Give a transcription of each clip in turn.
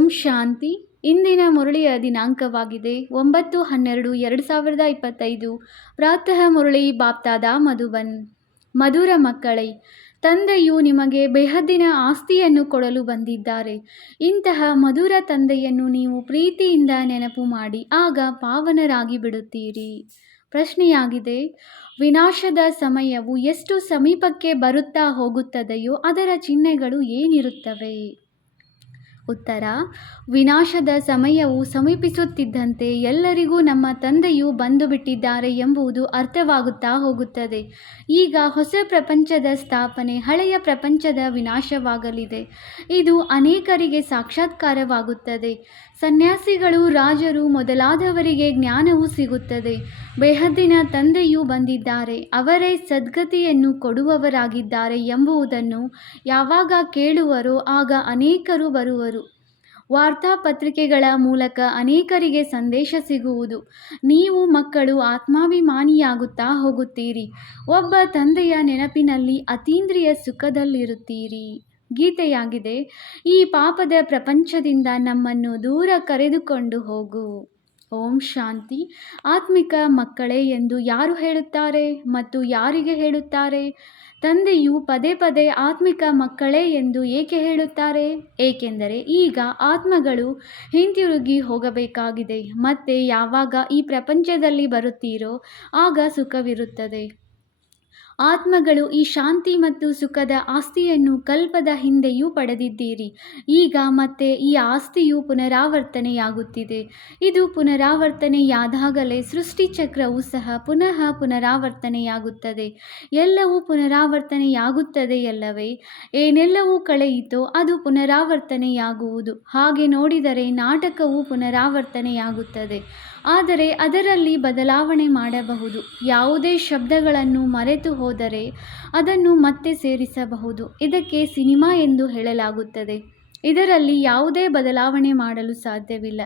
ಓಂ ಶಾಂತಿ. ಇಂದಿನ ಮುರಳಿಯ ದಿನಾಂಕವಾಗಿದೆ 9/12/2025. ಪ್ರಾತಃ ಮುರಳಿ ಬಾಪ್ತಾದ ಮಧುಬನ್. ಮಧುರ ಮಕ್ಕಳೇ, ತಂದೆಯು ನಿಮಗೆ ಬೇಹದ್ದಿನ ಆಸ್ತಿಯನ್ನು ಕೊಡಲು ಬಂದಿದ್ದಾರೆ. ಇಂತಹ ಮಧುರ ತಂದೆಯನ್ನು ನೀವು ಪ್ರೀತಿಯಿಂದ ನೆನಪು ಮಾಡಿ, ಆಗ ಪಾವನರಾಗಿ ಬಿಡುತ್ತೀರಿ. ಪ್ರಶ್ನೆಯಾಗಿದೆ, ವಿನಾಶದ ಸಮಯವು ಎಷ್ಟು ಸಮೀಪಕ್ಕೆ ಬರುತ್ತಾ ಹೋಗುತ್ತದೆಯೋ ಅದರ ಚಿಹ್ನೆಗಳು ಏನಿರುತ್ತವೆ? ಉತ್ತರ: ವಿನಾಶದ ಸಮಯವು ಸಮೀಪಿಸುತ್ತಿದ್ದಂತೆ ಎಲ್ಲರಿಗೂ ನಮ್ಮ ತಂದೆಯು ಬಂದು ಬಿಟ್ಟಿದ್ದಾರೆ ಎಂಬುದು ಅರ್ಥವಾಗುತ್ತಾ ಹೋಗುತ್ತದೆ. ಈಗ ಹೊಸ ಪ್ರಪಂಚದ ಸ್ಥಾಪನೆ, ಹಳೆಯ ಪ್ರಪಂಚದ ವಿನಾಶವಾಗಲಿದೆ. ಇದು ಅನೇಕರಿಗೆ ಸಾಕ್ಷಾತ್ಕಾರವಾಗುತ್ತದೆ. ಸನ್ಯಾಸಿಗಳು, ರಾಜರು ಮೊದಲಾದವರಿಗೆ ಜ್ಞಾನವೂ ಸಿಗುತ್ತದೆ. ಬೇಹದ್ದಿನ ತಂದೆಯೂ ಬಂದಿದ್ದಾರೆ, ಅವರೇ ಸದ್ಗತಿಯನ್ನು ಕೊಡುವವರಾಗಿದ್ದಾರೆ ಎಂಬುದನ್ನು ಯಾವಾಗ ಕೇಳುವರೋ ಆಗ ಅನೇಕರು ಬರುವರು. ವಾರ್ತಾಪತ್ರಿಕೆಗಳ ಮೂಲಕ ಅನೇಕರಿಗೆ ಸಂದೇಶ ಸಿಗುವುದು. ನೀವು ಮಕ್ಕಳು ಆತ್ಮಾಭಿಮಾನಿಯಾಗುತ್ತಾ ಹೋಗುತ್ತೀರಿ. ಒಬ್ಬ ತಂದೆಯ ನೆನಪಿನಲ್ಲಿ ಅತೀಂದ್ರಿಯ ಸುಖದಲ್ಲಿರುತ್ತೀರಿ. ಗೀತೆಯಾಗಿದೆ, ಈ ಪಾಪದ ಪ್ರಪಂಚದಿಂದ ನಮ್ಮನ್ನು ದೂರ ಕರೆದುಕೊಂಡು ಹೋಗು. ಓಂ ಶಾಂತಿ. ಆತ್ಮಿಕ ಮಕ್ಕಳೇ ಎಂದು ಯಾರು ಹೇಳುತ್ತಾರೆ ಮತ್ತು ಯಾರಿಗೆ ಹೇಳುತ್ತಾರೆ? ತಂದೆಯು ಪದೇ ಪದೇ ಆತ್ಮಿಕ ಮಕ್ಕಳೇ ಎಂದು ಏಕೆ ಹೇಳುತ್ತಾರೆ? ಏಕೆಂದರೆ ಈಗ ಆತ್ಮಗಳು ಹಿಂತಿರುಗಿ ಹೋಗಬೇಕಾಗಿದೆ. ಮತ್ತೆ ಯಾವಾಗ ಈ ಪ್ರಪಂಚದಲ್ಲಿ ಬರುತ್ತೀರೋ ಆಗ ಸುಖವಿರುತ್ತದೆ. ಆತ್ಮಗಳು ಈ ಶಾಂತಿ ಮತ್ತು ಸುಖದ ಆಸ್ತಿಯನ್ನು ಕಲ್ಪದ ಹಿಂದೆಯೂ ಪಡೆದಿದ್ದೀರಿ. ಈಗ ಮತ್ತೆ ಈ ಆಸ್ತಿಯು ಪುನರಾವರ್ತನೆಯಾಗುತ್ತಿದೆ. ಇದು ಪುನರಾವರ್ತನೆಯಾದಾಗಲೇ ಸೃಷ್ಟಿ ಚಕ್ರವು ಸಹ ಪುನಃ ಪುನರಾವರ್ತನೆಯಾಗುತ್ತದೆ. ಎಲ್ಲವೂ ಪುನರಾವರ್ತನೆಯಾಗುತ್ತದೆಯಲ್ಲವೇ? ಏನೆಲ್ಲವೂ ಕಳೆಯಿತೋ ಅದು ಪುನರಾವರ್ತನೆಯಾಗುವುದು. ಹಾಗೆ ನೋಡಿದರೆ ನಾಟಕವು ಪುನರಾವರ್ತನೆಯಾಗುತ್ತದೆ. ಆದರೆ ಅದರಲ್ಲಿ ಬದಲಾವಣೆ ಮಾಡಬಹುದು. ಯಾವುದೇ ಶಬ್ದಗಳನ್ನು ಮರೆತು ಹೋದರೆ ಅದನ್ನು ಮತ್ತೆ ಸೇರಿಸಬಹುದು. ಇದಕ್ಕೆ ಸಿನಿಮಾ ಎಂದು ಹೇಳಲಾಗುತ್ತದೆ. ಇದರಲ್ಲಿ ಯಾವುದೇ ಬದಲಾವಣೆ ಮಾಡಲು ಸಾಧ್ಯವಿಲ್ಲ.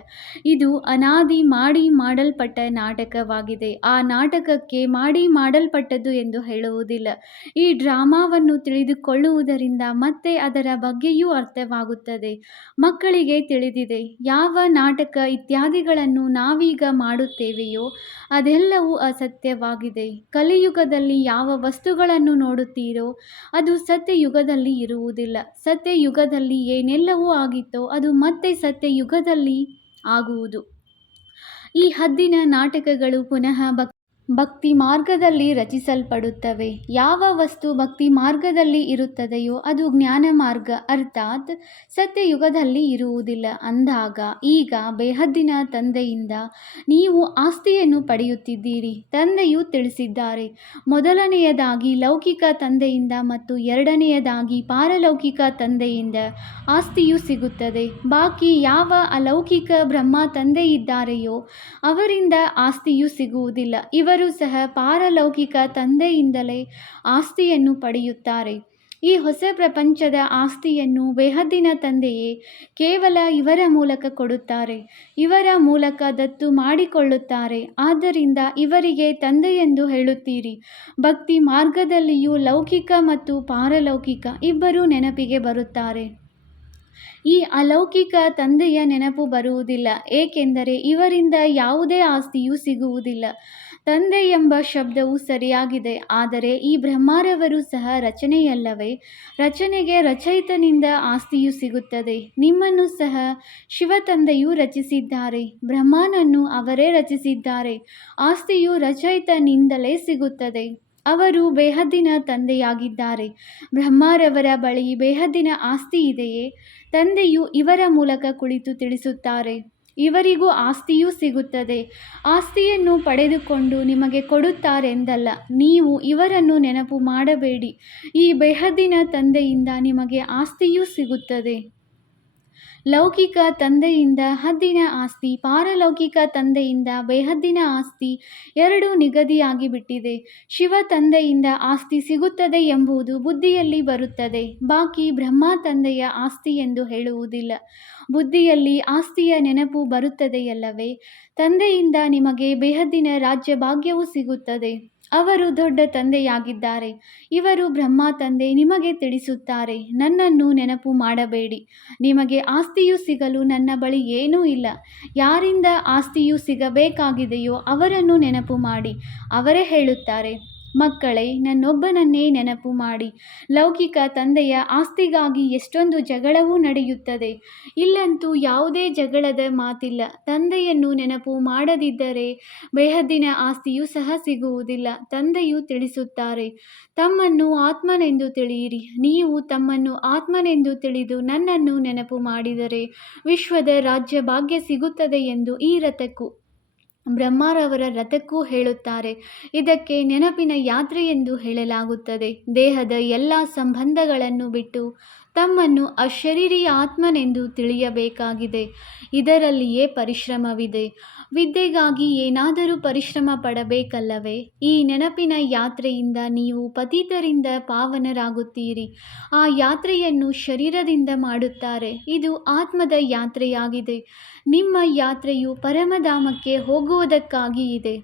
ಇದು ಅನಾದಿ ಮಾಡಿ ಮಾಡಲ್ಪಟ್ಟ ನಾಟಕವಾಗಿದೆ. ಆ ನಾಟಕಕ್ಕೆ ಮಾಡಿ ಮಾಡಲ್ಪಟ್ಟದ್ದು ಎಂದು ಹೇಳುವುದಿಲ್ಲ. ಈ ಡ್ರಾಮಾವನ್ನು ತಿಳಿದುಕೊಳ್ಳುವುದರಿಂದ ಮತ್ತೆ ಅದರ ಬಗ್ಗೆಯೂ ಅರ್ಥವಾಗುತ್ತದೆ. ಮಕ್ಕಳಿಗೆ ತಿಳಿದಿದೆ, ಯಾವ ನಾಟಕ ಇತ್ಯಾದಿಗಳನ್ನು ನಾವೀಗ ಮಾಡುತ್ತೇವೆಯೋ ಅದೆಲ್ಲವೂ ಅಸತ್ಯವಾಗಿದೆ. ಕಲಿಯುಗದಲ್ಲಿ ಯಾವ ವಸ್ತುಗಳನ್ನು ನೋಡುತ್ತೀರೋ ಅದು ಸತ್ಯಯುಗದಲ್ಲಿ ಇರುವುದಿಲ್ಲ. ಸತ್ಯಯುಗದಲ್ಲಿ ಏನೆಲ್ಲವೂ ಆಗಿತ್ತೋ ಅದು ಮತ್ತೆ ಸತ್ಯಯುಗದಲ್ಲಿ ಆಗುವುದು. ಈ ಹದ್ದಿನ ನಾಟಕಗಳು ಪುನಃ ಭಕ್ತಿ ಮಾರ್ಗದಲ್ಲಿ ರಚಿಸಲ್ಪಡುತ್ತವೆ. ಯಾವ ವಸ್ತು ಭಕ್ತಿ ಮಾರ್ಗದಲ್ಲಿ ಇರುತ್ತದೆಯೋ ಅದು ಜ್ಞಾನ ಮಾರ್ಗ ಅರ್ಥಾತ್ ಸತ್ಯಯುಗದಲ್ಲಿ ಇರುವುದಿಲ್ಲ. ಅಂದಾಗ ಈಗ ಬೇಹದ್ದಿನ ತಂದೆಯಿಂದ ನೀವು ಆಸ್ತಿಯನ್ನು ಪಡೆಯುತ್ತಿದ್ದೀರಿ. ತಂದೆಯು ತಿಳಿಸಿದ್ದಾರೆ, ಮೊದಲನೆಯದಾಗಿ ಲೌಕಿಕ ತಂದೆಯಿಂದ ಮತ್ತು ಎರಡನೆಯದಾಗಿ ಪಾರಲೌಕಿಕ ತಂದೆಯಿಂದ ಆಸ್ತಿಯು ಸಿಗುತ್ತದೆ. ಬಾಕಿ ಯಾವ ಅಲೌಕಿಕ ಬ್ರಹ್ಮ ತಂದೆಯಿದ್ದಾರೆಯೋ ಅವರಿಂದ ಆಸ್ತಿಯು ಸಿಗುವುದಿಲ್ಲ. ಇವರು ಸಹ ಪಾರಲೌಕಿಕ ತಂದೆಯಿಂದಲೇ ಆಸ್ತಿಯನ್ನು ಪಡೆಯುತ್ತಾರೆ. ಈ ಹೊಸ ಪ್ರಪಂಚದ ಆಸ್ತಿಯನ್ನು ಬೇಹದ್ದಿನ ತಂದೆಯೇ ಕೇವಲ ಇವರ ಮೂಲಕ ಕೊಡುತ್ತಾರೆ. ಇವರ ಮೂಲಕ ದತ್ತು ಮಾಡಿಕೊಳ್ಳುತ್ತಾರೆ. ಆದ್ದರಿಂದ ಇವರಿಗೆ ತಂದೆಯೆಂದು ಹೇಳುತ್ತೀರಿ. ಭಕ್ತಿ ಮಾರ್ಗದಲ್ಲಿಯೂ ಲೌಕಿಕ ಮತ್ತು ಪಾರಲೌಕಿಕ ಇಬ್ಬರೂ ನೆನಪಿಗೆ ಬರುತ್ತಾರೆ. ಈ ಅಲೌಕಿಕ ತಂದೆಯ ನೆನಪು ಬರುವುದಿಲ್ಲ, ಏಕೆಂದರೆ ಇವರಿಂದ ಯಾವುದೇ ಆಸ್ತಿಯೂ ಸಿಗುವುದಿಲ್ಲ. ತಂದೆ ಎಂಬ ಶಬ್ದವು ಸರಿಯಾಗಿದೆ, ಆದರೆ ಈ ಬ್ರಹ್ಮರವರು ಸಹ ರಚನೆಯಲ್ಲವೇ? ರಚನೆಗೆ ರಚಯಿತನಿಂದ ಆಸ್ತಿಯು ಸಿಗುತ್ತದೆ. ನಿಮ್ಮನ್ನು ಸಹ ಶಿವ ತಂದೆಯು ರಚಿಸಿದ್ದಾರೆ. ಬ್ರಹ್ಮನನ್ನು ಅವರೇ ರಚಿಸಿದ್ದಾರೆ. ಆಸ್ತಿಯು ರಚಯಿತನಿಂದಲೇ ಸಿಗುತ್ತದೆ. ಅವರು ಬೇಹದ್ದಿನ ತಂದೆಯಾಗಿದ್ದಾರೆ. ಬ್ರಹ್ಮರವರ ಬಳಿ ಬೇಹದ್ದಿನ ಆಸ್ತಿ ಇದೆಯೇ? ತಂದೆಯು ಇವರ ಮೂಲಕ ಕುಳಿತು ತಿಳಿಸುತ್ತಾರೆ. ಇವರಿಗೂ ಆಸ್ತಿಯೂ ಸಿಗುತ್ತದೆ. ಆಸ್ತಿಯನ್ನು ಪಡೆದುಕೊಂಡು ನಿಮಗೆ ಕೊಡುತ್ತಾರೆಂದಲ್ಲ. ನೀವು ಇವರನ್ನು ನೆನಪು ಮಾಡಬೇಡಿ. ಈ ಬೇಹದ್ದಿನ ತಂದೆಯಿಂದ ನಿಮಗೆ ಆಸ್ತಿಯೂ ಸಿಗುತ್ತದೆ. ಲೌಕಿಕ ತಂದೆಯಿಂದ ಹದ್ದಿನ ಆಸ್ತಿ, ಪಾರಲೌಕಿಕ ತಂದೆಯಿಂದ ಬೇಹದ್ದಿನ ಆಸ್ತಿ ಎರಡೂ ನಿಗದಿಯಾಗಿ ಬಿಟ್ಟಿದೆ. ಶಿವ ತಂದೆಯಿಂದ ಆಸ್ತಿ ಸಿಗುತ್ತದೆ ಎಂಬುದು ಬುದ್ಧಿಯಲ್ಲಿ ಬರುತ್ತದೆ. ಬಾಕಿ ಬ್ರಹ್ಮ ತಂದೆಯ ಆಸ್ತಿ ಎಂದು ಹೇಳುವುದಿಲ್ಲ. ಬುದ್ಧಿಯಲ್ಲಿ ಆಸ್ತಿಯ ನೆನಪು ಬರುತ್ತದೆಯಲ್ಲವೇ? ತಂದೆಯಿಂದ ನಿಮಗೆ ಬೇಹದ್ದಿನ ರಾಜ್ಯ ಭಾಗ್ಯವೂ ಸಿಗುತ್ತದೆ. ಅವರು ದೊಡ್ಡ ತಂದೆಯಾಗಿದ್ದಾರೆ. ಇವರು ಬ್ರಹ್ಮ ತಂದೆ ನಿಮಗೆ ತಿಳಿಸುತ್ತಾರೆ, ನನ್ನನ್ನು ನೆನಪು ಮಾಡಬೇಡಿ. ನಿಮಗೆ ಆಸ್ತಿಯು ಸಿಗಲು ನನ್ನ ಬಳಿ ಏನೂ ಇಲ್ಲ. ಯಾರಿಂದ ಆಸ್ತಿಯು ಸಿಗಬೇಕಾಗಿದೆಯೋ ಅವರನ್ನು ನೆನಪು ಮಾಡಿ. ಅವರೇ ಹೇಳುತ್ತಾರೆ, ಮಕ್ಕಳೇ, ನನ್ನೊಬ್ಬನನ್ನೇ ನೆನಪು ಮಾಡಿ. ಲೌಕಿಕ ತಂದೆಯ ಆಸ್ತಿಗಾಗಿ ಎಷ್ಟೊಂದು ಜಗಳವೂ ನಡೆಯುತ್ತದೆ. ಇಲ್ಲಂತೂ ಯಾವುದೇ ಜಗಳದ ಮಾತಿಲ್ಲ. ತಂದೆಯನ್ನು ನೆನಪು ಮಾಡದಿದ್ದರೆ ಬೇಹದ್ದಿನ ಆಸ್ತಿಯೂ ಸಹ ಸಿಗುವುದಿಲ್ಲ. ತಂದೆಯು ತಿಳಿಸುತ್ತಾರೆ, ತಮ್ಮನ್ನು ಆತ್ಮನೆಂದು ತಿಳಿಯಿರಿ. ನೀವು ತಮ್ಮನ್ನು ಆತ್ಮನೆಂದು ತಿಳಿದು ನನ್ನನ್ನು ನೆನಪು ಮಾಡಿದರೆ ವಿಶ್ವದ ರಾಜ್ಯ ಭಾಗ್ಯ ಸಿಗುತ್ತದೆ ಎಂದು ಈ ರಥಕ್ಕೂ, ಬ್ರಹ್ಮರವರ ರಥಕ್ಕೂ ಹೇಳುತ್ತಾರೆ. ಇದಕ್ಕೆ ನೆನಪಿನ ಯಾತ್ರೆ ಎಂದು ಹೇಳಲಾಗುತ್ತದೆ. ದೇಹದ ಎಲ್ಲ ಸಂಬಂಧಗಳನ್ನು ಬಿಟ್ಟು ತಮ್ಮನ್ನು ಅಶರೀರಿ ಆತ್ಮನೆಂದು ತಿಳಿಯಬೇಕಾಗಿದೆ. ಇದರಲ್ಲಿಯೇ ಪರಿಶ್ರಮವಿದೆ. ವಿದ್ಯೆಗಾಗಿ ಏನಾದರೂ ಪರಿಶ್ರಮ ಪಡಬೇಕಲ್ಲವೇ? ಈ ನೆನಪಿನ ಯಾತ್ರೆಯಿಂದ ನೀವು ಪತಿತರಿಂದ ಪಾವನರಾಗುತ್ತೀರಿ. ಆ ಯಾತ್ರೆಯನ್ನು ಶರೀರದಿಂದ ಮಾಡುತ್ತಾರೆ. ಇದು ಆತ್ಮದ ಯಾತ್ರೆಯಾಗಿದೆ. ನಿಮ್ಮ ಯಾತ್ರೆಯು ಪರಮಧಾಮಕ್ಕೆ ಹೋಗುವುದಕ್ಕಾಗಿ ಇದೆ.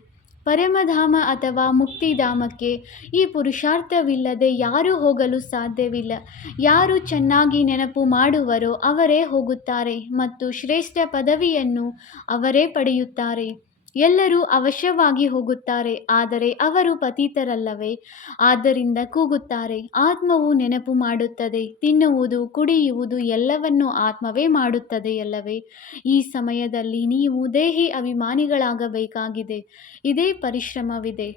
ಪರಮಧಾಮ ಅಥವಾ ಮುಕ್ತಿಧಾಮಕ್ಕೆ ಈ ಪುರುಷಾರ್ಥವಿಲ್ಲದೆ ಯಾರೂ ಹೋಗಲು ಸಾಧ್ಯವಿಲ್ಲ. ಯಾರು ಚೆನ್ನಾಗಿ ನೆನಪು ಮಾಡುವರೋ ಅವರೇ ಹೋಗುತ್ತಾರೆ ಮತ್ತು ಶ್ರೇಷ್ಠ ಪದವಿಯನ್ನು ಅವರೇ ಪಡೆಯುತ್ತಾರೆ. ಎಲ್ಲರೂ ಅವಶ್ಯವಾಗಿ ಹೋಗುತ್ತಾರೆ, ಆದರೆ ಅವರು ಪತಿತರಲ್ಲವೇ? ಆದ್ದರಿಂದ ಕೂಗುತ್ತಾರೆ. ಆತ್ಮವು ನೆನಪು ಮಾಡುತ್ತದೆ. ತಿನ್ನುವುದು, ಕುಡಿಯುವುದು ಎಲ್ಲವನ್ನೂ ಆತ್ಮವೇ ಮಾಡುತ್ತದೆಯಲ್ಲವೇ? ಈ ಸಮಯದಲ್ಲಿ ನೀವು ದೇಹಿ ಅಭಿಮಾನಿಗಳಾಗಬೇಕಾಗಿದೆ. ಇದೇ ಪರಿಶ್ರಮವಿದೆ.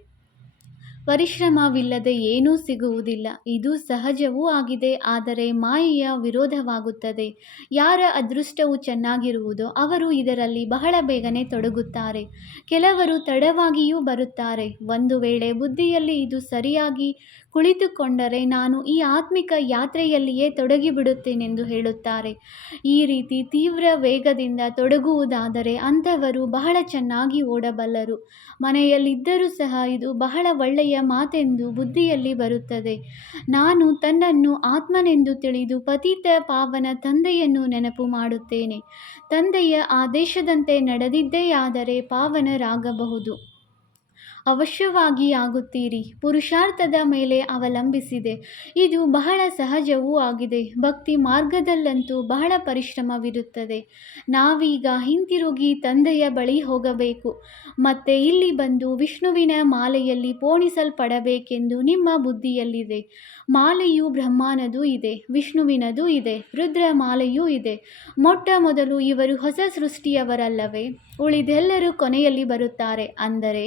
ಪರಿಶ್ರಮವಿಲ್ಲದೆ ಏನೂ ಸಿಗುವುದಿಲ್ಲ. ಇದು ಸಹಜವೂ ಆಗಿದೆ, ಆದರೆ ಮಾಯೆಯ ವಿರೋಧವಾಗುತ್ತದೆ. ಯಾರ ಅದೃಷ್ಟವು ಚೆನ್ನಾಗಿರುವುದೋ ಅವರು ಇದರಲ್ಲಿ ಬಹಳ ಬೇಗನೆ ತೊಡಗುತ್ತಾರೆ. ಕೆಲವರು ತಡವಾಗಿಯೂ ಬರುತ್ತಾರೆ. ಒಂದು ವೇಳೆ ಬುದ್ಧಿಯಲ್ಲಿ ಇದು ಸರಿಯಾಗಿ ಕುಳಿತುಕೊಂಡರೆ ನಾನು ಈ ಆತ್ಮಿಕ ಯಾತ್ರೆಯಲ್ಲಿಯೇ ತೊಡಗಿಬಿಡುತ್ತೇನೆಂದು ಹೇಳುತ್ತಾರೆ. ಈ ರೀತಿ ತೀವ್ರ ವೇಗದಿಂದ ತೊಡಗುವುದಾದರೆ ಅಂಥವರು ಬಹಳ ಚೆನ್ನಾಗಿ ಓಡಬಲ್ಲರು. ಮನೆಯಲ್ಲಿದ್ದರೂ ಸಹ ಇದು ಬಹಳ ಒಳ್ಳೆಯ ಮಾತೆಂದು ಬುದ್ಧಿಯಲ್ಲಿ ಬರುತ್ತದೆ. ನಾನು ತನ್ನನ್ನು ಆತ್ಮನೆಂದು ತಿಳಿದು ಪತಿತ ಪಾವನ ತಂದೆಯನ್ನು ನೆನಪು ಮಾಡುತ್ತೇನೆ. ತಂದೆಯ ಆದೇಶದಂತೆ ನಡೆದಿದ್ದೆಯಾದರೆ ಪಾವನರಾಗಬಹುದು. ಅವಶ್ಯವಾಗಿ ಆಗುತ್ತೀರಿ. ಪುರುಷಾರ್ಥದ ಮೇಲೆ ಅವಲಂಬಿಸಿದೆ. ಇದು ಬಹಳ ಸಹಜವೂ ಆಗಿದೆ. ಭಕ್ತಿ ಮಾರ್ಗದಲ್ಲಂತೂ ಬಹಳ ಪರಿಶ್ರಮವಿರುತ್ತದೆ. ನಾವೀಗ ಹಿಂತಿರುಗಿ ತಂದೆಯ ಬಳಿ ಹೋಗಬೇಕು. ಮತ್ತೆ ಇಲ್ಲಿ ಬಂದು ವಿಷ್ಣುವಿನ ಮಾಲೆಯಲ್ಲಿ ಪೋಣಿಸಲ್ಪಡಬೇಕೆಂದು ನಿಮ್ಮ ಬುದ್ಧಿಯಲ್ಲಿದೆ. ಮಾಲೆಯು ಬ್ರಹ್ಮನದೂ ಇದೆ, ವಿಷ್ಣುವಿನದೂ ಇದೆ, ರುದ್ರ ಮಾಲೆಯೂ ಇದೆ. ಮೊಟ್ಟ ಮೊದಲು ಇವರು ಹೊಸ ಸೃಷ್ಟಿಯವರಲ್ಲವೇ? ಉಳಿದೆಲ್ಲರೂ ಕೊನೆಯಲ್ಲಿ ಬರುತ್ತಾರೆ, ಅಂದರೆ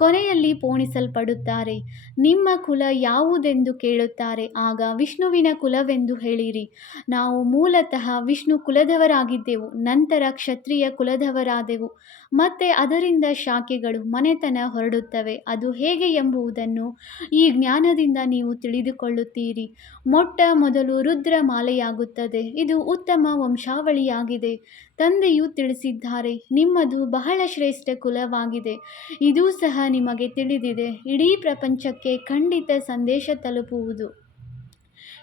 ಕೊನೆಯಲ್ಲಿ ಪೋಣಿಸಲ್ಪಡುತ್ತಾರೆ. ನಿಮ್ಮ ಕುಲ ಯಾವುದೆಂದು ಕೇಳುತ್ತಾರೆ. ಆಗ ವಿಷ್ಣುವಿನ ಕುಲವೆಂದು ಹೇಳಿರಿ. ನಾವು ಮೂಲತಃ ವಿಷ್ಣು ಕುಲದವರಾಗಿದ್ದೆವು, ನಂತರ ಕ್ಷತ್ರಿಯ ಕುಲದವರಾದೆವು. ಮತ್ತೆ ಅದರಿಂದ ಶಾಖೆಗಳು, ಮನೆತನ ಹೊರಡುತ್ತವೆ. ಅದು ಹೇಗೆ ಎಂಬುದನ್ನು ಈ ಜ್ಞಾನದಿಂದ ನೀವು ತಿಳಿದುಕೊಳ್ಳುತ್ತೀರಿ. ಮೊಟ್ಟ ಮೊದಲು ರುದ್ರ ಮಾಲೆಯಾಗುತ್ತದೆ. ಇದು ಉತ್ತಮ ವಂಶಾವಳಿಯಾಗಿದೆ. ತಂದೆಯು ತಿಳಿಸಿದ್ದಾರೆ, ನಿಮ್ಮದು ಬಹಳ ಶ್ರೇಷ್ಠ ಕುಲವಾಗಿದೆ. ಇದೂ ಸಹ ನಿಮಗೆ ತಿಳಿದಿದೆ. ಇಡೀ ಪ್ರಪಂಚಕ್ಕೆ ಖಂಡಿತ ಸಂದೇಶ ತಲುಪುವುದು.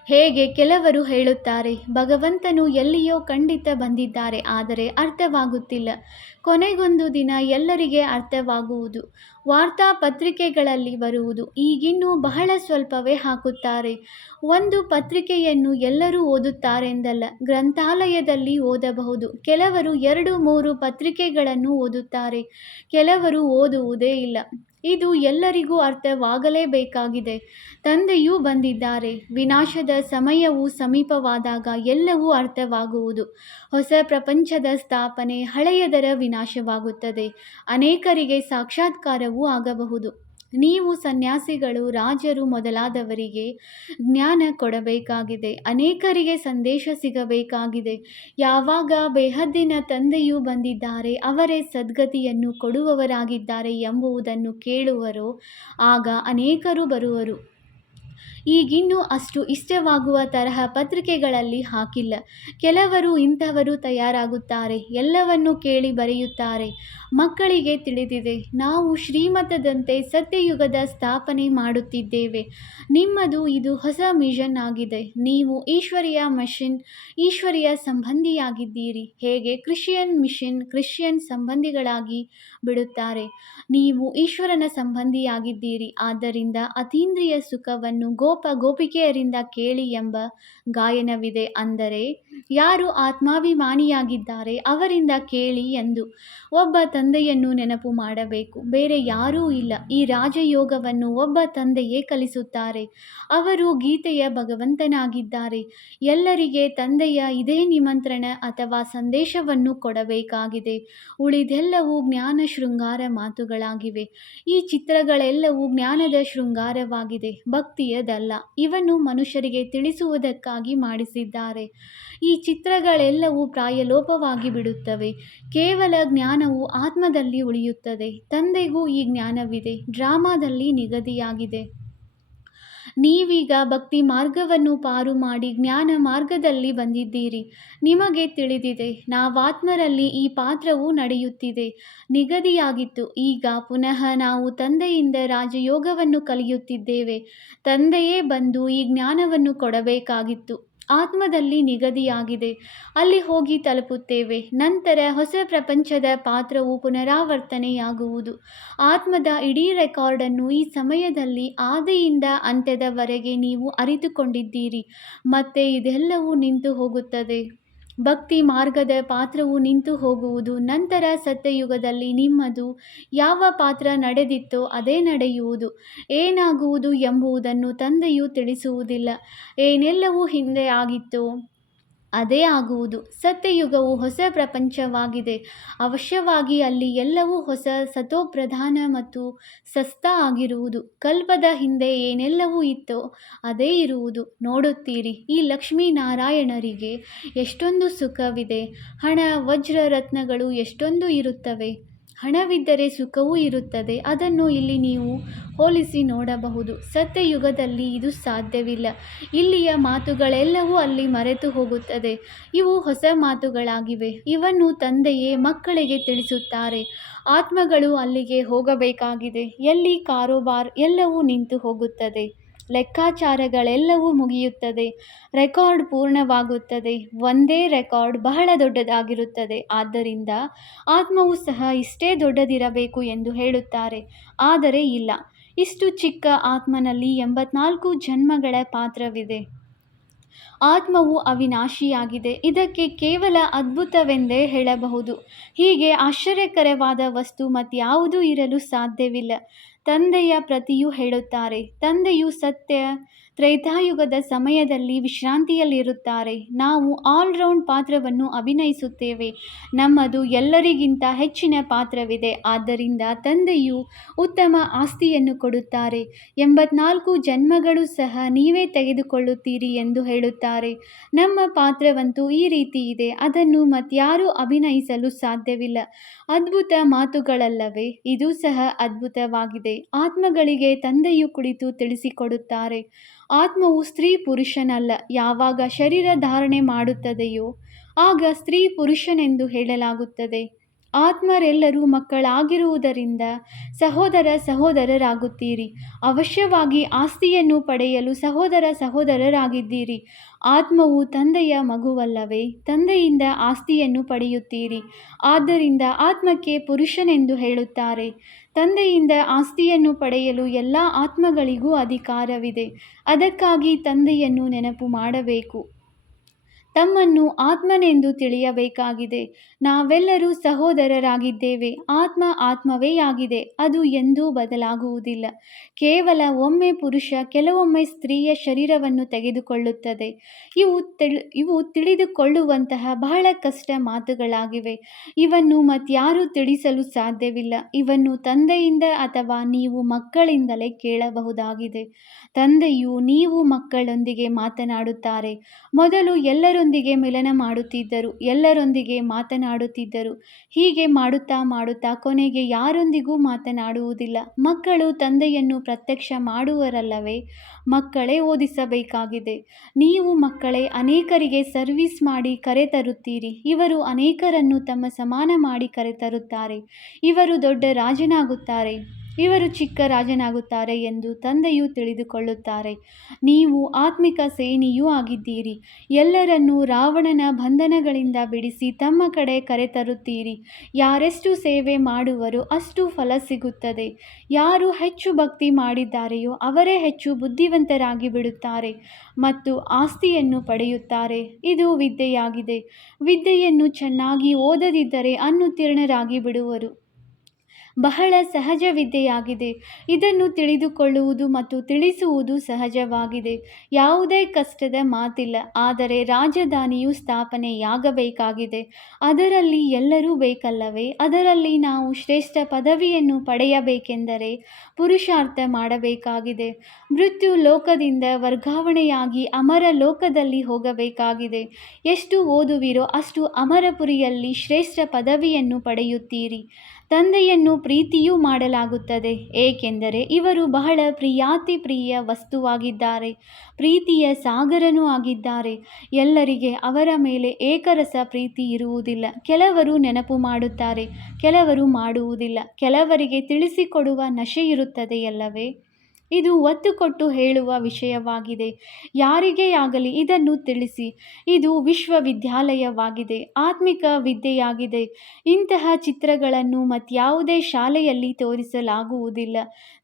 ಹೇಗೆ ಕೆಲವರು ಹೇಳುತ್ತಾರೆ, ಭಗವಂತನು ಎಲ್ಲಿಯೋ ಖಂಡಿತ ಬಂದಿದ್ದಾರೆ, ಆದರೆ ಅರ್ಥವಾಗುತ್ತಿಲ್ಲ. ಕೊನೆಗೊಂದು ದಿನ ಎಲ್ಲರಿಗೆ ಅರ್ಥವಾಗುವುದು. ವಾರ್ತಾಪತ್ರಿಕೆಗಳಲ್ಲಿ ಬರುವುದು. ಈಗಿನ್ನೂ ಬಹಳ ಸ್ವಲ್ಪವೇ ಹಾಕುತ್ತಾರೆ. ಒಂದು ಪತ್ರಿಕೆಯನ್ನು ಎಲ್ಲರೂ ಓದುತ್ತಾರೆಂದಲ್ಲ, ಗ್ರಂಥಾಲಯದಲ್ಲಿ ಓದಬಹುದು. ಕೆಲವರು 2-3 ಪತ್ರಿಕೆಗಳನ್ನು ಓದುತ್ತಾರೆ. ಕೆಲವರು ಓದುವುದೇ ಇಲ್ಲ. ಇದು ಎಲ್ಲರಿಗೂ ಅರ್ಥವಾಗಲೇಬೇಕಾಗಿದೆ. ತಂದೆಯೂ ಬಂದಿದ್ದಾರೆ. ವಿನಾಶದ ಸಮಯವು ಸಮೀಪವಾದಾಗ ಎಲ್ಲವೂ ಅರ್ಥವಾಗುವುದು. ಹೊಸ ಪ್ರಪಂಚದ ಸ್ಥಾಪನೆ, ಹಳೆಯದರ ವಿನಾಶವಾಗುತ್ತದೆ. ಅನೇಕರಿಗೆ ಸಾಕ್ಷಾತ್ಕಾರವೂ ಆಗಬಹುದು. ನೀವು ಸನ್ಯಾಸಿಗಳು, ರಾಜರು ಮೊದಲಾದವರಿಗೆ ಜ್ಞಾನ ಕೊಡಬೇಕಾಗಿದೆ. ಅನೇಕರಿಗೆ ಸಂದೇಶ ಸಿಗಬೇಕಾಗಿದೆ. ಯಾವಾಗ ಬೇಹದ್ದಿನ ತಂದೆಯು ಬಂದಿದ್ದಾರೆ, ಅವರೇ ಸದ್ಗತಿಯನ್ನು ಕೊಡುವವರಾಗಿದ್ದಾರೆ ಎಂಬುದನ್ನು ಕೇಳುವರೋ ಆಗ ಅನೇಕರು ಬರುವರು. ಈಗಿನ್ನೂ ಅಷ್ಟು ಇಷ್ಟವಾಗುವ ತರಹ ಪತ್ರಿಕೆಗಳಲ್ಲಿ ಹಾಕಿಲ್ಲ. ಕೆಲವರು ಇಂಥವರು ತಯಾರಾಗುತ್ತಾರೆ, ಎಲ್ಲವನ್ನೂ ಕೇಳಿ ಬರೆಯುತ್ತಾರೆ. ಮಕ್ಕಳಿಗೆ ತಿಳಿದಿದೆ, ನಾವು ಶ್ರೀಮತದಂತೆ ಸತ್ಯಯುಗದ ಸ್ಥಾಪನೆ ಮಾಡುತ್ತಿದ್ದೇವೆ. ನಿಮ್ಮದು ಇದು ಹೊಸ ಮಿಷನ್ ಆಗಿದೆ. ನೀವು ಈಶ್ವರೀಯ ಸಂಬಂಧಿಯಾಗಿದ್ದೀರಿ. ಹೇಗೆ ಕ್ರಿಶ್ಚಿಯನ್ ಮಿಷನ್ ಕ್ರಿಶ್ಚಿಯನ್ ಸಂಬಂಧಿಗಳಾಗಿ ಬಿಡುತ್ತಾರೆ, ನೀವು ಈಶ್ವರನ ಸಂಬಂಧಿಯಾಗಿದ್ದೀರಿ. ಆದ್ದರಿಂದ ಅತೀಂದ್ರಿಯ ಸುಖವನ್ನು ಗೋಪಿಕೆಯರಿಂದ ಕೇಳಿ ಎಂಬ ಗಾಯನವಿದೆ. ಅಂದರೆ ಯಾರು ಆತ್ಮಾಭಿಮಾನಿಯಾಗಿದ್ದಾರೆ ಅವರಿಂದ ಕೇಳಿ ಎಂದು. ಒಬ್ಬ ತಂದೆಯನ್ನು ನೆನಪು ಮಾಡಬೇಕು, ಬೇರೆ ಯಾರೂ ಇಲ್ಲ. ಈ ರಾಜಯೋಗವನ್ನು ಒಬ್ಬ ತಂದೆಯೇ ಕಲಿಸುತ್ತಾರೆ. ಅವರು ಗೀತೆಯ ಭಗವಂತನಾಗಿದ್ದಾರೆ. ಎಲ್ಲರಿಗೆ ತಂದೆಯ ಇದೇ ನಿಮಂತ್ರಣ ಅಥವಾ ಸಂದೇಶವನ್ನು ಕೊಡಬೇಕಾಗಿದೆ. ಉಳಿದೆಲ್ಲವೂ ಜ್ಞಾನ ಶೃಂಗಾರ ಮಾತುಗಳಾಗಿವೆ. ಈ ಚಿತ್ರಗಳೆಲ್ಲವೂ ಜ್ಞಾನದ ಶೃಂಗಾರವಾಗಿದೆ, ಭಕ್ತಿಯದಲ್ಲ. ಇವನ್ನು ಮನುಷ್ಯರಿಗೆ ತಿಳಿಸುವುದಕ್ಕಾಗಿ ಮಾಡಿಸಿದ್ದಾರೆ. ಈ ಚಿತ್ರಗಳೆಲ್ಲವೂ ಪ್ರಾಯಲೋಪವಾಗಿ ಬಿಡುತ್ತವೆ. ಕೇವಲ ಜ್ಞಾನವು ಆತ್ಮದಲ್ಲಿ ಉಳಿಯುತ್ತದೆ. ತಂದೆಗೂ ಈ ಜ್ಞಾನವಿದೆ, ಡ್ರಾಮಾದಲ್ಲಿ ನಿಗದಿಯಾಗಿದೆ. ನೀವೀಗ ಭಕ್ತಿ ಮಾರ್ಗವನ್ನು ಪಾರು ಮಾಡಿ ಜ್ಞಾನ ಮಾರ್ಗದಲ್ಲಿ ಬಂದಿದ್ದೀರಿ. ನಿಮಗೆ ತಿಳಿದಿದೆ, ನಾವಾತ್ಮರಲ್ಲಿ ಈ ಪಾತ್ರವು ನಡೆಯುತ್ತಿದೆ, ನಿಗದಿಯಾಗಿತ್ತು. ಈಗ ಪುನಃ ನಾವು ತಂದೆಯಿಂದ ರಾಜಯೋಗವನ್ನು ಕಲಿಯುತ್ತಿದ್ದೇವೆ. ತಂದೆಯೇ ಬಂದು ಈ ಜ್ಞಾನವನ್ನು ಕೊಡಬೇಕಾಗಿತ್ತು. ಆತ್ಮದಲ್ಲಿ ನಿಗದಿಯಾಗಿದೆ, ಅಲ್ಲಿ ಹೋಗಿ ತಲುಪುತ್ತೇವೆ. ನಂತರ ಹೊಸ ಪ್ರಪಂಚದ ಪಾತ್ರವು ಪುನರಾವರ್ತನೆಯಾಗುವುದು. ಆತ್ಮದ ಇಡೀ ರೆಕಾರ್ಡನ್ನು ಈ ಸಮಯದಲ್ಲಿ ಆದಿಯಿಂದ ಅಂತ್ಯದವರೆಗೆ ನೀವು ಅರಿತುಕೊಂಡಿದ್ದೀರಿ. ಮತ್ತೆ ಇದೆಲ್ಲವೂ ನಿಂತು ಹೋಗುತ್ತದೆ. ಭಕ್ತಿ ಮಾರ್ಗದ ಪಾತ್ರವು ನಿಂತು ಹೋಗುವುದು. ನಂತರ ಸತ್ಯಯುಗದಲ್ಲಿ ನಿಮ್ಮದು ಯಾವ ಪಾತ್ರ ನಡೆದಿತ್ತೋ ಅದೇ ನಡೆಯುವುದು. ಏನಾಗುವುದು ಎಂಬುದನ್ನು ತಂದೆಯು ತಿಳಿಸುವುದಿಲ್ಲ. ಏನೆಲ್ಲವೂ ಹಿಂದೆ ಆಗಿತ್ತೋ ಅದೇ ಆಗುವುದು. ಸತ್ಯಯುಗವು ಹೊಸ ಪ್ರಪಂಚವಾಗಿದೆ. ಅವಶ್ಯವಾಗಿ ಅಲ್ಲಿ ಎಲ್ಲವೂ ಹೊಸ ಸತೋಪ್ರಧಾನ ಮತ್ತು ಸಸ್ತ ಆಗಿರುವುದು. ಕಲ್ಪದ ಹಿಂದೆ ಏನೆಲ್ಲವೂ ಇತ್ತೋ ಅದೇ ಇರುವುದು. ನೋಡುತ್ತೀರಿ, ಈ ಲಕ್ಷ್ಮೀನಾರಾಯಣರಿಗೆ ಎಷ್ಟೊಂದು ಸುಖವಿದೆ. ಹಣ ವಜ್ರ ರತ್ನಗಳು ಎಷ್ಟೊಂದು ಇರುತ್ತವೆ. ಹಣವಿದ್ದರೆ ಸುಖವೂ ಇರುತ್ತದೆ. ಅದನ್ನು ಇಲ್ಲಿ ನೀವು ಹೋಲಿಸಿ ನೋಡಬಹುದು. ಸತ್ಯಯುಗದಲ್ಲಿ ಇದು ಸಾಧ್ಯವಿಲ್ಲ. ಇಲ್ಲಿಯ ಮಾತುಗಳೆಲ್ಲವೂ ಅಲ್ಲಿ ಮರೆತು ಹೋಗುತ್ತದೆ. ಇವು ಹೊಸ ಮಾತುಗಳಾಗಿವೆ. ಇವನ್ನು ತಂದೆಯೇ ಮಕ್ಕಳಿಗೆ ತಿಳಿಸುತ್ತಾರೆ. ಆತ್ಮಗಳು ಅಲ್ಲಿಗೆ ಹೋಗಬೇಕಾಗಿದೆ. ಎಲ್ಲಿ ಕಾರೋಬಾರ್ ಎಲ್ಲವೂ ನಿಂತು ಹೋಗುತ್ತದೆ. ಲೆಕ್ಕಾಚಾರಗಳೆಲ್ಲವೂ ಮುಗಿಯುತ್ತದೆ. ರೆಕಾರ್ಡ್ ಪೂರ್ಣವಾಗುತ್ತದೆ. ಒಂದೇ ರೆಕಾರ್ಡ್ ಬಹಳ ದೊಡ್ಡದಾಗಿರುತ್ತದೆ. ಆದ್ದರಿಂದ ಆತ್ಮವು ಸಹ ಇಷ್ಟೇ ದೊಡ್ಡದಿರಬೇಕು ಎಂದು ಹೇಳುತ್ತಾರೆ. ಆದರೆ ಇಲ್ಲ, ಇಷ್ಟು ಚಿಕ್ಕ ಆತ್ಮನಲ್ಲಿ 84 ಜನ್ಮಗಳ ಪಾತ್ರವಿದೆ. ಆತ್ಮವು ಅವಿನಾಶಿಯಾಗಿದೆ. ಇದಕ್ಕೆ ಕೇವಲ ಅದ್ಭುತವೆಂದೇ ಹೇಳಬಹುದು. ಹೀಗೆ ಆಶ್ಚರ್ಯಕರವಾದ ವಸ್ತು ಮತ್ಯಾವುದೂ ಇರಲು ಸಾಧ್ಯವಿಲ್ಲ. ತಂದೆಯ ಪ್ರತಿಯೂ ಹೇಳುತ್ತಾರೆ. ತಂದೆಯು ತ್ರೈತಾಯುಗದ ಸಮಯದಲ್ಲಿ ವಿಶ್ರಾಂತಿಯಲ್ಲಿರುತ್ತಾರೆ. ನಾವು ಆಲ್ರೌಂಡ್ ಪಾತ್ರವನ್ನು ಅಭಿನಯಿಸುತ್ತೇವೆ. ನಮ್ಮದು ಎಲ್ಲರಿಗಿಂತ ಹೆಚ್ಚಿನ ಪಾತ್ರವಿದೆ. ಆದ್ದರಿಂದ ತಂದೆಯು ಉತ್ತಮ ಆಸ್ತಿಯನ್ನು ಕೊಡುತ್ತಾರೆ. 84 ಜನ್ಮಗಳು ಸಹ ನೀವೇ ತೆಗೆದುಕೊಳ್ಳುತ್ತೀರಿ ಎಂದು ಹೇಳುತ್ತಾರೆ. ನಮ್ಮ ಪಾತ್ರವಂತೂ ಈ ರೀತಿ ಇದೆ. ಅದನ್ನು ಮತ್ಯಾರೂ ಅಭಿನಯಿಸಲು ಸಾಧ್ಯವಿಲ್ಲ. ಅದ್ಭುತ ಮಾತುಗಳಲ್ಲವೇ? ಇದು ಸಹ ಅದ್ಭುತವಾಗಿದೆ. ಆತ್ಮಗಳಿಗೆ ತಂದೆಯು ಕುಳಿತು ತಿಳಿಸಿಕೊಡುತ್ತಾರೆ. ಆತ್ಮವು ಸ್ತ್ರೀ ಪುರುಷನಲ್ಲ. ಯಾವಾಗ ಶರೀರ ಧಾರಣೆ ಮಾಡುತ್ತದೆಯೋ ಆಗ ಸ್ತ್ರೀ ಪುರುಷನೆಂದು ಹೇಳಲಾಗುತ್ತದೆ. ಆತ್ಮರೆಲ್ಲರೂ ಮಕ್ಕಳಾಗಿರುವುದರಿಂದ ಸಹೋದರರಾಗುತ್ತೀರಿ. ಅವಶ್ಯವಾಗಿ ಆಸ್ತಿಯನ್ನು ಪಡೆಯಲು ಸಹೋದರರಾಗಿದ್ದೀರಿ. ಆತ್ಮವು ತಂದೆಯ ಮಗುವಲ್ಲವೇ? ತಂದೆಯಿಂದ ಆಸ್ತಿಯನ್ನು ಪಡೆಯುತ್ತೀರಿ. ಆದ್ದರಿಂದ ಆತ್ಮಕ್ಕೆ ಪುರುಷನೆಂದು ಹೇಳುತ್ತಾರೆ. ತಂದೆಯಿಂದ ಆಸ್ತಿಯನ್ನು ಪಡೆಯಲು ಎಲ್ಲ ಆತ್ಮಗಳಿಗೂ ಅಧಿಕಾರವಿದೆ. ಅದಕ್ಕಾಗಿ ತಂದೆಯನ್ನು ನೆನಪು ಮಾಡಬೇಕು. ತಮ್ಮನ್ನು ಆತ್ಮನೆಂದು ತಿಳಿಯಬೇಕಾಗಿದೆ. ನಾವೆಲ್ಲರೂ ಸಹೋದರರಾಗಿದ್ದೇವೆ. ಆತ್ಮವೇ ಆಗಿದೆ. ಅದು ಎಂದೂ ಬದಲಾಗುವುದಿಲ್ಲ. ಕೇವಲ ಒಮ್ಮೆ ಪುರುಷ, ಕೆಲವೊಮ್ಮೆ ಸ್ತ್ರೀಯ ಶರೀರವನ್ನು ತೆಗೆದುಕೊಳ್ಳುತ್ತದೆ. ಇವು ತಿಳಿದುಕೊಳ್ಳುವಂತಹ ಬಹಳ ಕಷ್ಟ ಮಾತುಗಳಾಗಿವೆ. ಇವನ್ನು ಮತ್ಯಾರೂ ತಿಳಿಸಲು ಸಾಧ್ಯವಿಲ್ಲ. ಇವನ್ನು ತಂದೆಯಿಂದ ಅಥವಾ ನೀವು ಮಕ್ಕಳಿಂದಲೇ ಕೇಳಬಹುದಾಗಿದೆ. ತಂದೆಯು ನೀವು ಮಕ್ಕಳೊಂದಿಗೆ ಮಾತನಾಡುತ್ತಾರೆ. ಮೊದಲು ಎಲ್ಲರೊಂದಿಗೆ ಎಲ್ಲರೊಂದಿಗೆ ಮಿಲನ ಮಾಡುತ್ತಿದ್ದರು, ಎಲ್ಲರೊಂದಿಗೆ ಮಾತನಾಡುತ್ತಿದ್ದರು. ಹೀಗೆ ಮಾಡುತ್ತಾ ಮಾಡುತ್ತಾ ಕೊನೆಗೆ ಯಾರೊಂದಿಗೂ ಮಾತನಾಡುವುದಿಲ್ಲ. ಮಕ್ಕಳು ತಂದೆಯನ್ನು ಪ್ರತ್ಯಕ್ಷ ಮಾಡುವರಲ್ಲವೇ? ಮಕ್ಕಳೇ ಓದಿಸಬೇಕಾಗಿದೆ. ನೀವು ಮಕ್ಕಳೇ ಅನೇಕರಿಗೆ ಸರ್ವಿಸ್ ಮಾಡಿ ಕರೆತರುತ್ತೀರಿ. ಇವರು ಅನೇಕರನ್ನು ತಮ್ಮ ಸಮಾನ ಮಾಡಿ ಕರೆತರುತ್ತಾರೆ. ಇವರು ದೊಡ್ಡ ರಾಜನಾಗುತ್ತಾರೆ, ಇವರು ಚಿಕ್ಕ ರಾಜನಾಗುತ್ತಾರೆ ಎಂದು ತಂದೆಯು ತಿಳಿದುಕೊಳ್ಳುತ್ತಾರೆ. ನೀವು ಆತ್ಮಿಕ ಸೇನೆಯೂ ಆಗಿದ್ದೀರಿ. ಎಲ್ಲರನ್ನೂ ರಾವಣನ ಬಂಧನಗಳಿಂದ ಬಿಡಿಸಿ ತಮ್ಮ ಕಡೆ ಕರೆತರುತ್ತೀರಿ. ಯಾರೆಷ್ಟು ಸೇವೆ ಮಾಡುವರೋ ಅಷ್ಟು ಫಲ ಸಿಗುತ್ತದೆ. ಯಾರು ಹೆಚ್ಚು ಭಕ್ತಿ ಮಾಡಿದ್ದಾರೆಯೋ ಅವರೇ ಹೆಚ್ಚು ಬುದ್ಧಿವಂತರಾಗಿ ಬಿಡುತ್ತಾರೆ ಮತ್ತು ಆಸ್ತಿಯನ್ನು ಪಡೆಯುತ್ತಾರೆ. ಇದು ವಿದ್ಯೆಯಾಗಿದೆ. ವಿದ್ಯೆಯನ್ನು ಚೆನ್ನಾಗಿ ಓದದಿದ್ದರೆ ಅನುತ್ತೀರ್ಣರಾಗಿ ಬಿಡುವರು. ಬಹಳ ಸಹಜ ವಿದ್ಯೆಯಾಗಿದೆ. ಇದನ್ನು ತಿಳಿದುಕೊಳ್ಳುವುದು ಮತ್ತು ತಿಳಿಸುವುದು ಸಹಜವಾಗಿದೆ. ಯಾವುದೇ ಕಷ್ಟದ ಮಾತಿಲ್ಲ. ಆದರೆ ರಾಜಧಾನಿಯು ಸ್ಥಾಪನೆಯಾಗಬೇಕಾಗಿದೆ. ಅದರಲ್ಲಿ ಎಲ್ಲರೂ ಬೇಕಲ್ಲವೇ? ಅದರಲ್ಲಿ ನಾವು ಶ್ರೇಷ್ಠ ಪದವಿಯನ್ನು ಪಡೆಯಬೇಕೆಂದರೆ ಪುರುಷಾರ್ಥ ಮಾಡಬೇಕಾಗಿದೆ. ಮೃತ್ಯು ಲೋಕದಿಂದ ವರ್ಗಾವಣೆಯಾಗಿ ಅಮರ ಲೋಕದಲ್ಲಿ ಹೋಗಬೇಕಾಗಿದೆ. ಎಷ್ಟು ಓದುವಿರೋ ಅಷ್ಟು ಅಮರಪುರಿಯಲ್ಲಿ ಶ್ರೇಷ್ಠ ಪದವಿಯನ್ನು ಪಡೆಯುತ್ತೀರಿ. ತಂದೆಯನ್ನು ಪ್ರೀತಿಯೂ ಮಾಡಲಾಗುತ್ತದೆ, ಏಕೆಂದರೆ ಇವರು ಬಹಳ ಪ್ರಿಯಾತಿ ಪ್ರಿಯ ವಸ್ತುವಾಗಿದ್ದಾರೆ, ಪ್ರೀತಿಯ ಸಾಗರನೂ ಆಗಿದ್ದಾರೆ. ಎಲ್ಲರಿಗೆ ಅವರ ಮೇಲೆ ಏಕರಸ ಪ್ರೀತಿ ಇರುವುದಿಲ್ಲ. ಕೆಲವರು ನೆನಪು ಮಾಡುತ್ತಾರೆ, ಕೆಲವರು ಮಾಡುವುದಿಲ್ಲ. ಕೆಲವರಿಗೆ ತಿಳಿಸಿಕೊಡುವ ನಶೆಯಿರುತ್ತದೆಯಲ್ಲವೇ? ಇದು ಒತ್ತು ಕೊಟ್ಟು ಹೇಳುವ ವಿಷಯವಾಗಿದೆ. ಯಾರಿಗೇ ಆಗಲಿ ಇದನ್ನು ತಿಳಿಸಿ. ಇದು ವಿಶ್ವವಿದ್ಯಾಲಯವಾಗಿದೆ, ಆತ್ಮಿಕ ವಿದ್ಯೆಯಾಗಿದೆ. ಇಂತಹ ಚಿತ್ರಗಳನ್ನು ಮತ್ಯಾವುದೇ ಶಾಲೆಯಲ್ಲಿ ತೋರಿಸಲಾಗುವುದಿಲ್ಲ.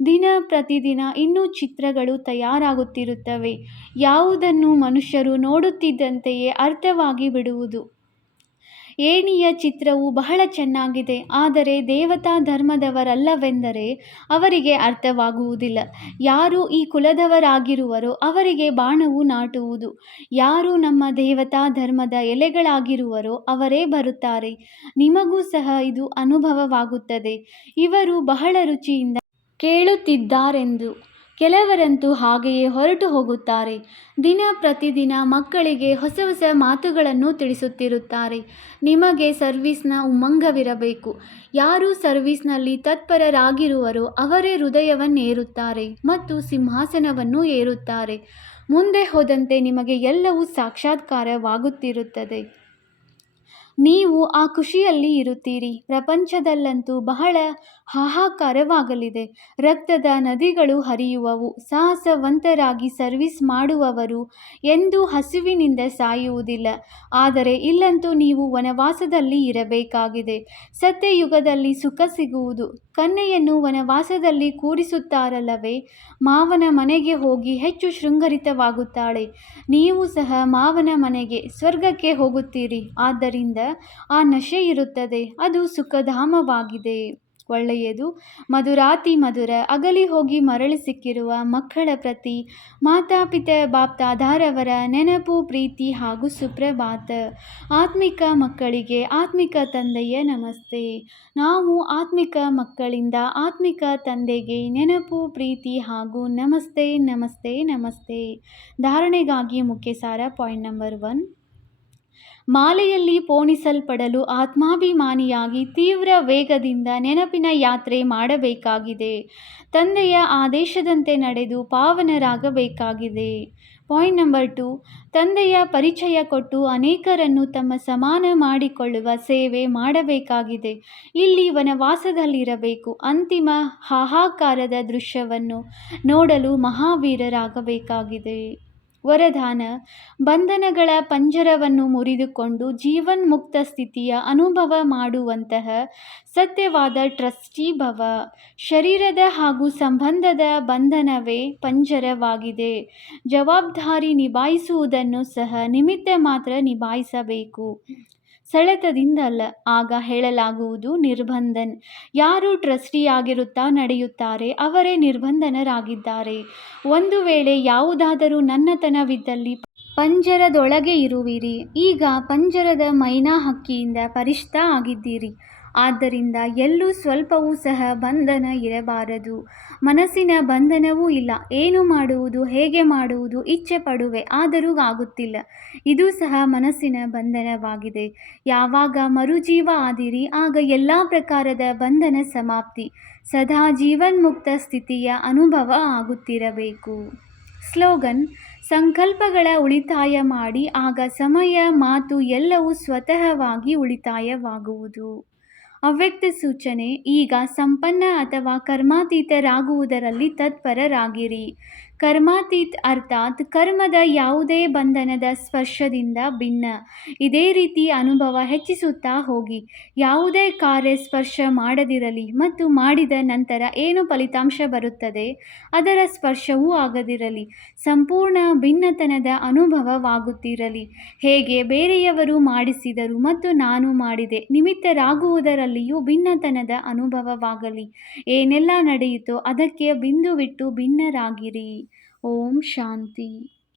ದಿನ ಪ್ರತಿದಿನ ಇನ್ನೂ ಚಿತ್ರಗಳು ತಯಾರಾಗುತ್ತಿರುತ್ತವೆ. ಯಾವುದನ್ನು ಮನುಷ್ಯರು ನೋಡುತ್ತಿದ್ದಂತೆಯೇ ಅರ್ಥವಾಗಿ ಬಿಡುವುದು. ಏಣಿಯ ಚಿತ್ರವು ಬಹಳ ಚೆನ್ನಾಗಿದೆ, ಆದರೆ ದೇವತಾ ಧರ್ಮದವರಲ್ಲವೆಂದರೆ ಅವರಿಗೆ ಅರ್ಥವಾಗುವುದಿಲ್ಲ. ಯಾರು ಈ ಕುಲದವರಾಗಿರುವರೋ ಅವರಿಗೆ ಬಾಣವು ನಾಟುವುದು. ಯಾರು ನಮ್ಮ ದೇವತಾ ಧರ್ಮದ ಎಲೆಗಳಾಗಿರುವರೋ ಅವರೇ ಬರುತ್ತಾರೆ. ನಿಮಗೂ ಸಹ ಇದು ಅನುಭವವಾಗುತ್ತದೆ. ಇವರು ಬಹಳ ರುಚಿಯಿಂದ ಕೇಳುತ್ತಿದ್ದಾರೆಂದು. ಕೆಲವರಂತೂ ಹಾಗೆಯೇ ಹೊರಟು ಹೋಗುತ್ತಾರೆ. ದಿನ ಪ್ರತಿದಿನ ಮಕ್ಕಳಿಗೆ ಹೊಸ ಹೊಸ ಮಾತುಗಳನ್ನು ತಿಳಿಸುತ್ತಿರುತ್ತಾರೆ. ನಿಮಗೆ ಸರ್ವಿಸ್ನ ಉಮ್ಮಂಗವಿರಬೇಕು. ಯಾರು ಸರ್ವಿಸ್ನಲ್ಲಿ ತತ್ಪರರಾಗಿರುವರೋ ಅವರೇ ಹೃದಯವನ್ನೇರುತ್ತಾರೆ ಮತ್ತು ಸಿಂಹಾಸನವನ್ನು ಏರುತ್ತಾರೆ. ಮುಂದೆ ಹೋದಂತೆ ನಿಮಗೆ ಎಲ್ಲವೂ ಸಾಕ್ಷಾತ್ಕಾರವಾಗುತ್ತಿರುತ್ತದೆ. ನೀವು ಆ ಖುಷಿಯಲ್ಲಿ ಇರುತ್ತೀರಿ. ಪ್ರಪಂಚದಲ್ಲಂತೂ ಬಹಳ ಹಾಹಾಕಾರವಾಗಲಿದೆ. ರಕ್ತದ ನದಿಗಳು ಹರಿಯುವವು. ಸಾಹಸವಂತರಾಗಿ ಸರ್ವಿಸ್ ಮಾಡುವವರು ಎಂದೂ ಹಸಿವಿನಿಂದ ಸಾಯುವುದಿಲ್ಲ. ಆದರೆ ಇಲ್ಲಂತೂ ನೀವು ವನವಾಸದಲ್ಲಿ ಇರಬೇಕಾಗಿದೆ. ಸತ್ಯಯುಗದಲ್ಲಿ ಸುಖ ಸಿಗುವುದು. ಕನ್ಯೆಯನ್ನು ವನವಾಸದಲ್ಲಿ ಕೂರಿಸುತ್ತಾರಲ್ಲವೇ? ಮಾವನ ಮನೆಗೆ ಹೋಗಿ ಹೆಚ್ಚು ಶೃಂಗರಿತವಾಗುತ್ತಾಳೆ. ನೀವು ಸಹ ಮಾವನ ಮನೆಗೆ, ಸ್ವರ್ಗಕ್ಕೆ ಹೋಗುತ್ತೀರಿ. ಆದ್ದರಿಂದ ಆ ನಶೆ ಇರುತ್ತದೆ. ಅದು ಸುಖಧಾಮವಾಗಿದೆ. ಒಳ್ಳೆಯದು. ಮಧುರಾತಿ ಮಧುರ. ಅಗಲಿ ಹೋಗಿ ಮರಳಿ ಸಿಕ್ಕಿರುವ ಮಕ್ಕಳ ಪ್ರತಿ ಮಾತಾಪಿತ ಬಾಪ್ದಾದಾರವರ ನೆನಪು, ಪ್ರೀತಿ ಹಾಗೂ ಸುಪ್ರಭಾತ. ಆತ್ಮಿಕ ಮಕ್ಕಳಿಗೆ ಆತ್ಮಿಕ ತಂದೆಯ ನಮಸ್ತೆ. ನಾವು ಆತ್ಮಿಕ ಮಕ್ಕಳಿಂದ ಆತ್ಮಿಕ ತಂದೆಗೆ ನೆನಪು, ಪ್ರೀತಿ ಹಾಗೂ ನಮಸ್ತೆ ನಮಸ್ತೆ ನಮಸ್ತೆ. ಧಾರಣೆಗಾಗಿ ಮುಖ್ಯ ಸಾರ. Point number 1. ಮಾಲೆಯಲ್ಲಿ ಪೋಣಿಸಲ್ಪಡಲು ಆತ್ಮಾಭಿಮಾನಿಯಾಗಿ ತೀವ್ರ ವೇಗದಿಂದ ನೆನಪಿನ ಯಾತ್ರೆ ಮಾಡಬೇಕಾಗಿದೆ. ತಂದೆಯ ಆದೇಶದಂತೆ ನಡೆದು ಪಾವನರಾಗಬೇಕಾಗಿದೆ. Point number 2. ತಂದೆಯ ಪರಿಚಯ ಕೊಟ್ಟು ಅನೇಕರನ್ನು ತಮ್ಮ ಸಮಾನ ಮಾಡಿಕೊಳ್ಳುವ ಸೇವೆ ಮಾಡಬೇಕಾಗಿದೆ. ಇಲ್ಲಿ ವನವಾಸದಲ್ಲಿರಬೇಕು. ಅಂತಿಮ ಹಾಹಾಕಾರದ ದೃಶ್ಯವನ್ನು ನೋಡಲು ಮಹಾವೀರರಾಗಬೇಕಾಗಿದೆ. ವರದಾನ: ಬಂಧನಗಳ ಪಂಜರವನ್ನು ಮುರಿದುಕೊಂಡು ಜೀವನ್ಮುಕ್ತ ಸ್ಥಿತಿಯ ಅನುಭವ ಮಾಡುವಂತಹ ಸತ್ಯವಾದ ಟ್ರಸ್ಟಿ ಭವ. ಶರೀರದ ಹಾಗೂ ಸಂಬಂಧದ ಬಂಧನವೇ ಪಂಜರವಾಗಿದೆ. ಜವಾಬ್ದಾರಿ ನಿಭಾಯಿಸುವುದನ್ನು ಸಹ ನಿಮಿತ್ತ ಮಾತ್ರ ನಿಭಾಯಿಸಬೇಕು, ಸೆಳೆತದಿಂದಲ್ಲ. ಆಗ ಹೇಳಲಾಗುವುದು ನಿರ್ಬಂಧನ್. ಯಾರು ಟ್ರಸ್ಟಿಯಾಗಿರುತ್ತಾ ನಡೆಯುತ್ತಾರೆ ಅವರೇ ನಿರ್ಬಂಧನರಾಗಿದ್ದಾರೆ. ಒಂದು ವೇಳೆ ಯಾವುದಾದರೂ ನನ್ನತನವಿದ್ದಲ್ಲಿ ಪಂಜರದೊಳಗೆ ಇರುವಿರಿ. ಈಗ ಪಂಜರದ ಮೈನಾ ಹಕ್ಕಿಯಿಂದ ಪರಿಷ್ಠ ಆಗಿದ್ದೀರಿ. ಆದ್ದರಿಂದ ಎಲ್ಲೂ ಸ್ವಲ್ಪವೂ ಸಹ ಬಂಧನ ಇರಬಾರದು. ಮನಸ್ಸಿನ ಬಂಧನವೂ ಇಲ್ಲ. ಏನು ಮಾಡುವುದು, ಹೇಗೆ ಮಾಡುವುದು ಇಚ್ಛೆ ಪಡುವೆ, ಆದರೂ ಆಗುತ್ತಿಲ್ಲ. ಇದು ಸಹ ಮನಸ್ಸಿನ ಬಂಧನವಾಗಿದೆ. ಯಾವಾಗ ಮರುಜೀವ ಆದಿರಿ, ಆಗ ಎಲ್ಲ ಪ್ರಕಾರದ ಬಂಧನ ಸಮಾಪ್ತಿ. ಸದಾ ಜೀವನ್ಮುಕ್ತ ಸ್ಥಿತಿಯ ಅನುಭವ ಆಗುತ್ತಿರಬೇಕು. ಸ್ಲೋಗನ್: ಸಂಕಲ್ಪಗಳ ಉಳಿತಾಯ ಮಾಡಿ, ಆಗ ಸಮಯ, ಮಾತು ಎಲ್ಲವೂ ಸ್ವತಃವಾಗಿ ಉಳಿತಾಯವಾಗುವುದು. ಅವ್ಯಕ್ತ ಸೂಚನೆ: ಈಗ ಸಂಪನ್ನ ಅಥವಾ ಕರ್ಮಾತೀತರಾಗುವುದರಲ್ಲಿ ತತ್ಪರರಾಗಿರಿ. ಕರ್ಮಾತೀತ್ ಅರ್ಥಾತ್ ಕರ್ಮದ ಯಾವುದೇ ಬಂಧನದ ಸ್ಪರ್ಶದಿಂದ ಭಿನ್ನ. ಇದೇ ರೀತಿ ಅನುಭವ ಹೆಚ್ಚಿಸುತ್ತಾ ಹೋಗಿ. ಯಾವುದೇ ಕಾರ್ಯ ಸ್ಪರ್ಶ ಮಾಡದಿರಲಿ ಮತ್ತು ಮಾಡಿದ ನಂತರ ಏನು ಫಲಿತಾಂಶ ಬರುತ್ತದೆ ಅದರ ಸ್ಪರ್ಶವೂ ಆಗದಿರಲಿ. ಸಂಪೂರ್ಣ ಭಿನ್ನತನದ ಅನುಭವವಾಗುತ್ತಿರಲಿ. ಹೇಗೆ ಬೇರೆಯವರು ಮಾಡಿಸಿದರು ಮತ್ತು ನಾನು ಮಾಡಿದೆ ನಿಮಿತ್ತರಾಗುವುದರಲ್ಲಿಯೂ ಭಿನ್ನತನದ ಅನುಭವವಾಗಲಿ. ಏನೆಲ್ಲ ನಡೆಯಿತೋ ಅದಕ್ಕೆ ಬಿಂದುವಿಟ್ಟು ಭಿನ್ನರಾಗಿರಿ. ಓಂ ಶಾಂತಿ.